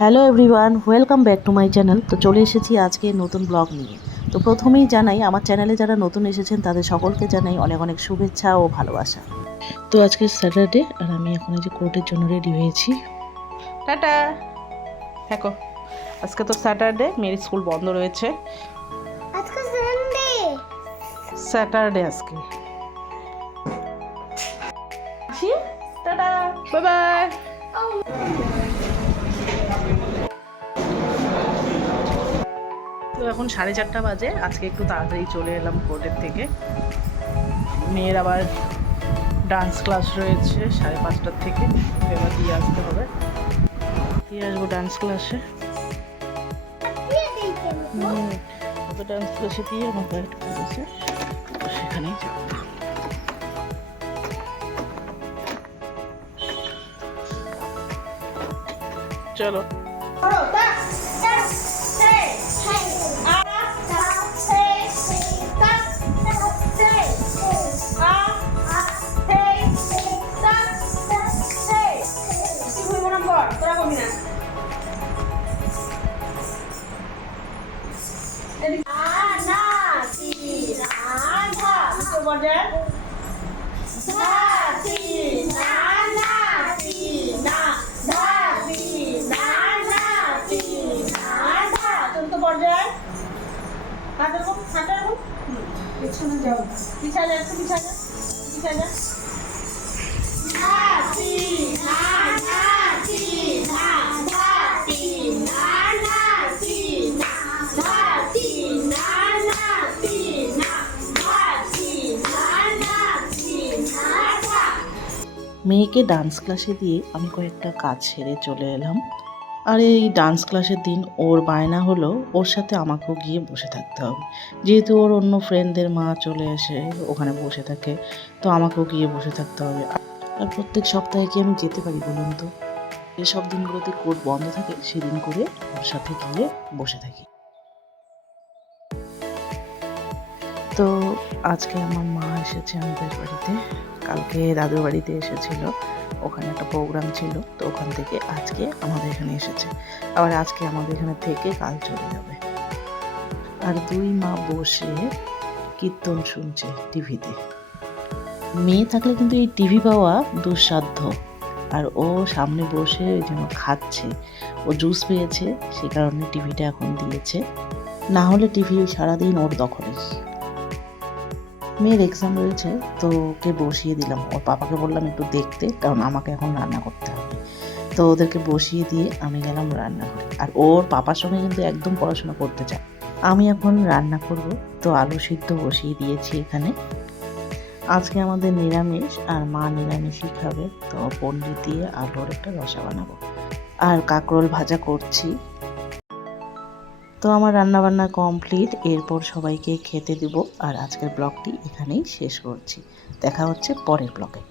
Hello everyone, welcome back to my channel. তো চলে এসেছি আজকে নতুন ব্লগ নিয়ে। তো প্রথমেই জানাই আমার চ্যানেলে যারা নতুন এসেছেন তাদের সকলকে জানাই অনেক অনেক শুভেচ্ছা ও ভালোবাসা। তো আজকে স্যাটারডে আর আমি এখন এই যে কোর্টের জন্য রেডি হয়েছি। টাটা। হ্যাঁ, আজকে তো স্যাটারডে, মেয়ের স্কুল বন্ধ রয়েছে। আজকে সানডে, স্যাটারডে আজকে। Tata, bye bye. তো এখন 4:30 বাজে। আজকে একটু তাড়াতাড়ি চলে এলাম কোর্টের থেকে। মেয়ের আবার ডান্স ক্লাস রয়েছে 5:30 থেকে, এবার দিয়ে আসতে হবে। দিয়ে আসবো ডান্স ক্লাসে। ওদের ডান্স ক্লাসে দিয়ে আমার গাইড করেছে, তো সেখানেই যাবো। চলো। মেয়েকে ডান্স ক্লাসে দিয়ে আমি কয়েকটা কাজ সেরে চলে এলাম। আর এই ডান্স ক্লাসের দিন ওর বায়না হলো ওর সাথে আমাকেও গিয়ে বসে থাকতে হবে, যেহেতু ওর অন্য ফ্রেন্ডদের মা চলে এসে ওখানে বসে থাকে, তো আমাকেও গিয়ে বসে থাকতে হবে। আর প্রত্যেক সপ্তাহে কি আমি যেতে পারি বলুন তো? যেসব দিনগুলোতে কোর্ট বন্ধ থাকে সেদিন করে ওর সাথে গিয়ে বসে থাকি। তো আজকে আমার মা এসেছে আমাদের বাড়িতে, কালকে দাদুর বাড়িতে এসেছিল, ওখানে একটা প্রোগ্রাম ছিল, তো ওখান থেকে আজকে আমাদের এখানে এসেছে। আবার আজকে আমাদের এখানে থেকে কাল চলে যাবে। আর দুই মা বসে কীর্তন শুনছে টিভিতে। মেয়ে থাকলে কিন্তু এই টিভি পাওয়া দুঃসাধ্য। আর ও সামনে বসে ওই জন্য খাচ্ছে, ও জুস পেয়েছে সে কারণে টিভিটা এখন দিয়েছে, না হলে টিভি সারাদিন ওর দখলে। মেয়ের এক্সাম রয়েছে, তো ওকে বসিয়ে দিলাম। ওর পাপাকে বললাম একটু দেখতে, কারণ আমাকে এখন রান্না করতে হবে। তো ওদেরকে বসিয়ে দিয়ে আমি গেলাম রান্নাঘরে। আর ওর পাপার সঙ্গে কিন্তু একদম পড়াশোনা করতে চায়। আমি এখন রান্না করব, তো আলু সিদ্ধ বসিয়ে দিয়েছি এখানে। আজকে আমাদের নিরামিষ, আর মা নিরামিষই খাবে, তো পনির দিয়ে আলুর একটা রসা বানাবো। আর কাঁকরোল ভাজা করছি। তো আমার রান্নাবান্না কমপ্লিট, এরপর সবাইকে খেতে দিব। আর আজকের ব্লগটি এখানেই শেষ করছি। দেখা হচ্ছে পরের ব্লগে।